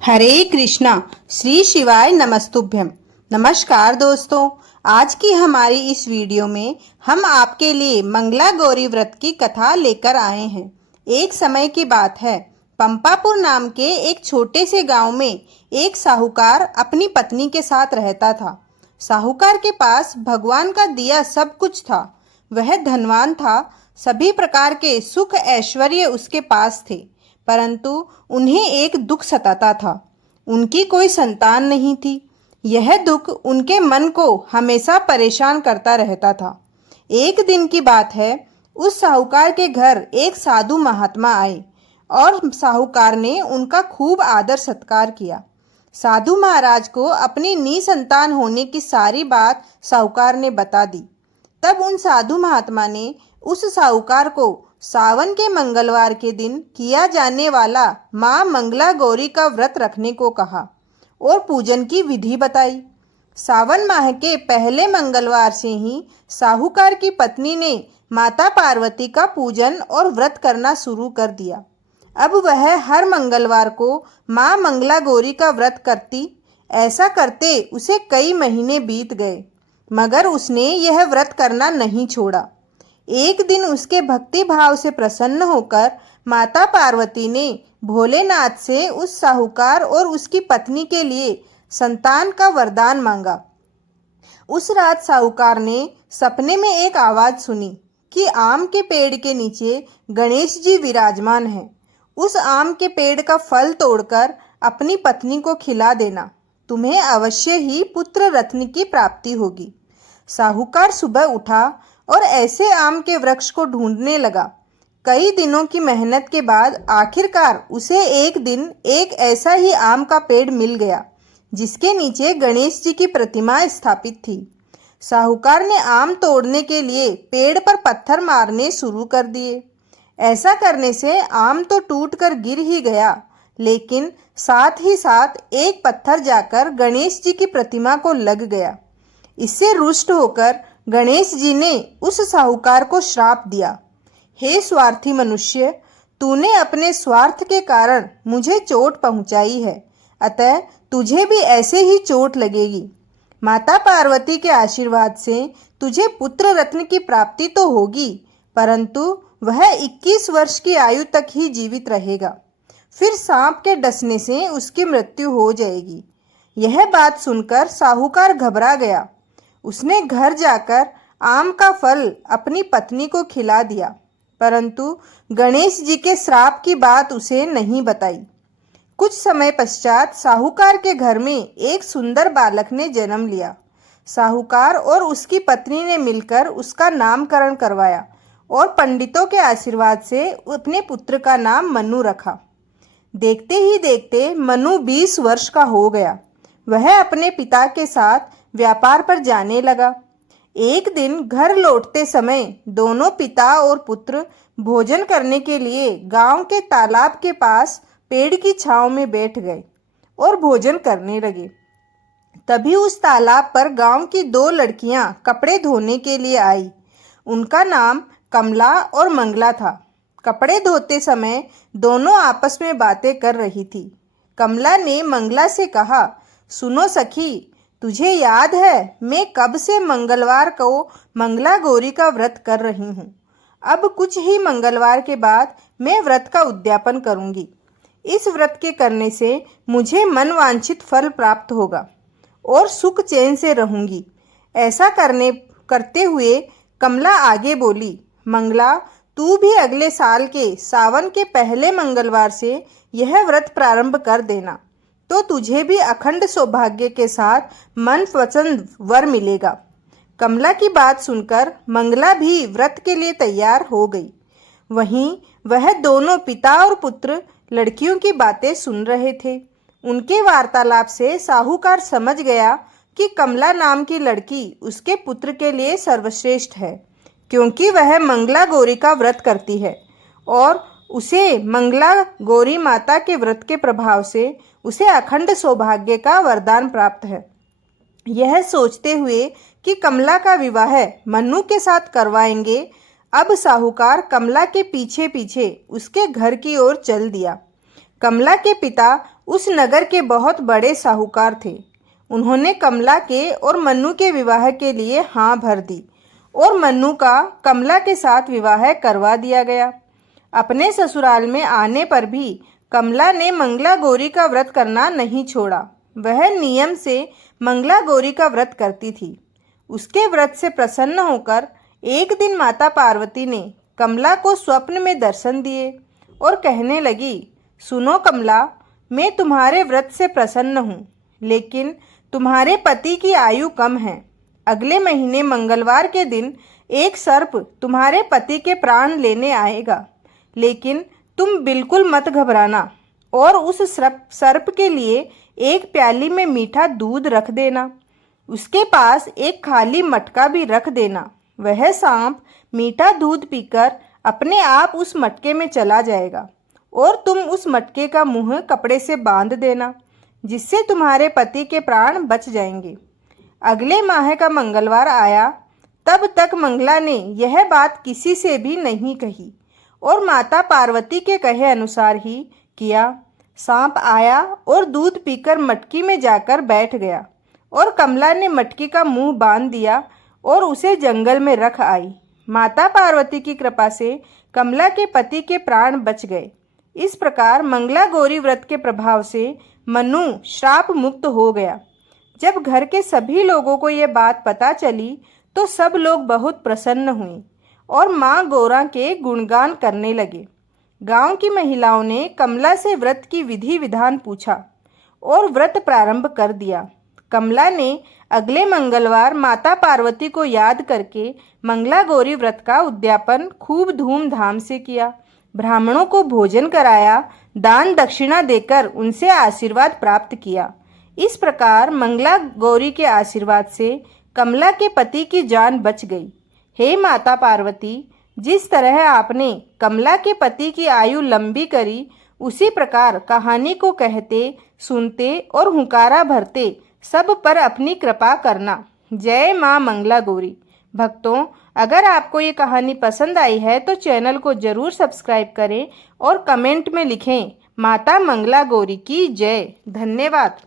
हरे कृष्णा। श्री शिवाय नमस्तुभ्यम। नमस्कार दोस्तों, आज की हमारी इस वीडियो में हम आपके लिए मंगला गौरी व्रत की कथा लेकर आए हैं। एक समय की बात है, पंपापुर नाम के एक छोटे से गांव में एक साहूकार अपनी पत्नी के साथ रहता था। साहूकार के पास भगवान का दिया सब कुछ था। वह धनवान था, सभी प्रकार के सुख ऐश्वर्य उसके पास थे, परंतु उन्हें एक दुख सताता था। उनकी कोई संतान नहीं थी। यह दुख उनके मन को हमेशा परेशान करता रहता था। एक दिन की बात है, उस साहूकार के घर एक साधु महात्मा आए और साहूकार ने उनका खूब आदर सत्कार किया। साधु महाराज को अपनी निसंतान होने की सारी बात साहूकार ने बता दी। तब उन साधु महात्मा ने उस साहूकार को सावन के मंगलवार के दिन किया जाने वाला मां मंगला गौरी का व्रत रखने को कहा और पूजन की विधि बताई। सावन माह के पहले मंगलवार से ही साहूकार की पत्नी ने माता पार्वती का पूजन और व्रत करना शुरू कर दिया। अब वह हर मंगलवार को मां मंगला गौरी का व्रत करती। ऐसा करते उसे कई महीने बीत गए, मगर उसने यह व्रत करना नहीं छोड़ा। एक दिन उसके भक्ति भाव से प्रसन्न होकर माता पार्वती ने भोलेनाथ से उस साहूकार और उसकी पत्नी के लिए संतान का वरदान मांगा। उस रात साहूकार ने सपने में एक आवाज सुनी कि आम के पेड़ के नीचे गणेश जी विराजमान हैं। उस आम के पेड़ का फल तोड़कर अपनी पत्नी को खिला देना, तुम्हें अवश्य ही पुत्र रत्न की प्राप्ति होगी। साहूकार सुबह उठा और ऐसे आम के वृक्ष को ढूंढने लगा। कई दिनों की मेहनत के बाद आखिरकार उसे एक दिन एक ऐसा ही आम का पेड़ मिल गया जिसके नीचे गणेश जी की प्रतिमा स्थापित थी। साहूकार ने आम तोड़ने के लिए पेड़ पर पत्थर मारने शुरू कर दिए। ऐसा करने से आम तो टूटकर गिर ही गया, लेकिन साथ ही साथ एक पत्थर जाकर गणेश जी की प्रतिमा को लग गया। इससे रुष्ट होकर गणेश जी ने उस साहूकार को श्राप दिया, हे स्वार्थी मनुष्य, तूने अपने स्वार्थ के कारण मुझे चोट पहुंचाई है, अतः तुझे भी ऐसे ही चोट लगेगी। माता पार्वती के आशीर्वाद से तुझे पुत्र रत्न की प्राप्ति तो होगी, परंतु वह 21 वर्ष की आयु तक ही जीवित रहेगा। फिर सांप के डसने से उसकी मृत्यु हो जाएगी। यह बात सुनकर साहूकार घबरा गया। उसने घर जाकर आम का फल अपनी पत्नी को खिला दिया, परंतु गणेश जी के श्राप की बात उसे नहीं बताई। कुछ समय पश्चात साहूकार के घर में एक सुंदर बालक ने जन्म लिया। साहूकार और उसकी पत्नी ने मिलकर उसका नामकरण करवाया और पंडितों के आशीर्वाद से अपने पुत्र का नाम मनु रखा। देखते ही देखते मनु 20 वर्ष का हो गया। वह अपने पिता के साथ व्यापार पर जाने लगा। एक दिन घर लौटते समय दोनों पिता और पुत्र भोजन करने के लिए गांव के तालाब के पास पेड़ की छांव में बैठ गए और भोजन करने लगे। तभी उस तालाब पर गांव की 2 लड़कियां कपड़े धोने के लिए आई। उनका नाम कमला और मंगला था। कपड़े धोते समय दोनों आपस में बातें कर रही थी। कमला ने मंगला से कहा, सुनो सखी, तुझे याद है मैं कब से मंगलवार को मंगला गौरी का व्रत कर रही हूँ। अब कुछ ही मंगलवार के बाद मैं व्रत का उद्यापन करूँगी। इस व्रत के करने से मुझे मनवांछित फल प्राप्त होगा और सुख चैन से रहूँगी। ऐसा करते हुए कमला आगे बोली, मंगला, तू भी अगले साल के सावन के पहले मंगलवार से यह व्रत प्रारंभ कर देना, तो तुझे भी अखंड सौभाग्य के साथ मनपसंद वर मिलेगा। कमला की बात सुनकर मंगला भी व्रत के लिए तैयार हो गई। वहीं वह दोनों पिता और पुत्र लड़कियों की बातें सुन रहे थे। उनके वार्तालाप से साहूकार समझ गया कि कमला नाम की लड़की उसके पुत्र के लिए सर्वश्रेष्ठ है, क्योंकि वह मंगला गौरी का व्रत करती है और उसे मंगला गौरी माता के व्रत के प्रभाव से उसे अखंड सौभाग्य का वरदान प्राप्त है। यह सोचते हुए कि कमला का विवाह मन्नू के साथ करवाएंगे, अब साहूकार कमला के पीछे पीछे उसके घर की ओर चल दिया। कमला के पिता उस नगर के बहुत बड़े साहूकार थे। उन्होंने कमला के और मन्नू के विवाह के लिए हाँ भर दी और मन्नू का कमला के साथ विवाह करवा दिया गया। अपने ससुराल में आने पर भी कमला ने मंगला गौरी का व्रत करना नहीं छोड़ा। वह नियम से मंगला गौरी का व्रत करती थी। उसके व्रत से प्रसन्न होकर एक दिन माता पार्वती ने कमला को स्वप्न में दर्शन दिए और कहने लगी, सुनो कमला, मैं तुम्हारे व्रत से प्रसन्न हूँ, लेकिन तुम्हारे पति की आयु कम है। अगले महीने मंगलवार के दिन एक सर्प तुम्हारे पति के प्राण लेने आएगा, लेकिन तुम बिल्कुल मत घबराना और उस सर्प के लिए एक प्याली में मीठा दूध रख देना। उसके पास एक खाली मटका भी रख देना। वह सांप मीठा दूध पीकर अपने आप उस मटके में चला जाएगा और तुम उस मटके का मुंह कपड़े से बांध देना, जिससे तुम्हारे पति के प्राण बच जाएंगे। अगले माह का मंगलवार आया। तब तक मंगला ने यह बात किसी से भी नहीं कही और माता पार्वती के कहे अनुसार ही किया। सांप आया और दूध पीकर मटकी में जाकर बैठ गया और कमला ने मटकी का मुंह बांध दिया और उसे जंगल में रख आई। माता पार्वती की कृपा से कमला के पति के प्राण बच गए। इस प्रकार मंगला गौरी व्रत के प्रभाव से मन्नू श्राप मुक्त हो गया। जब घर के सभी लोगों को ये बात पता चली तो सब लोग बहुत प्रसन्न हुए और माँ गौरा के गुणगान करने लगे। गांव की महिलाओं ने कमला से व्रत की विधि विधान पूछा और व्रत प्रारंभ कर दिया। कमला ने अगले मंगलवार माता पार्वती को याद करके मंगला गौरी व्रत का उद्यापन खूब धूमधाम से किया। ब्राह्मणों को भोजन कराया, दान दक्षिणा देकर उनसे आशीर्वाद प्राप्त किया। इस प्रकार मंगला गौरी के आशीर्वाद से कमला के पति की जान बच गई। हे माता पार्वती, जिस तरह आपने कमला के पति की आयु लंबी करी, उसी प्रकार कहानी को कहते, सुनते और हुंकारा भरते सब पर अपनी कृपा करना। जय माँ मंगला गौरी। भक्तों, अगर आपको ये कहानी पसंद आई है तो चैनल को जरूर सब्सक्राइब करें और कमेंट में लिखें, माता मंगला गौरी की जय। धन्यवाद।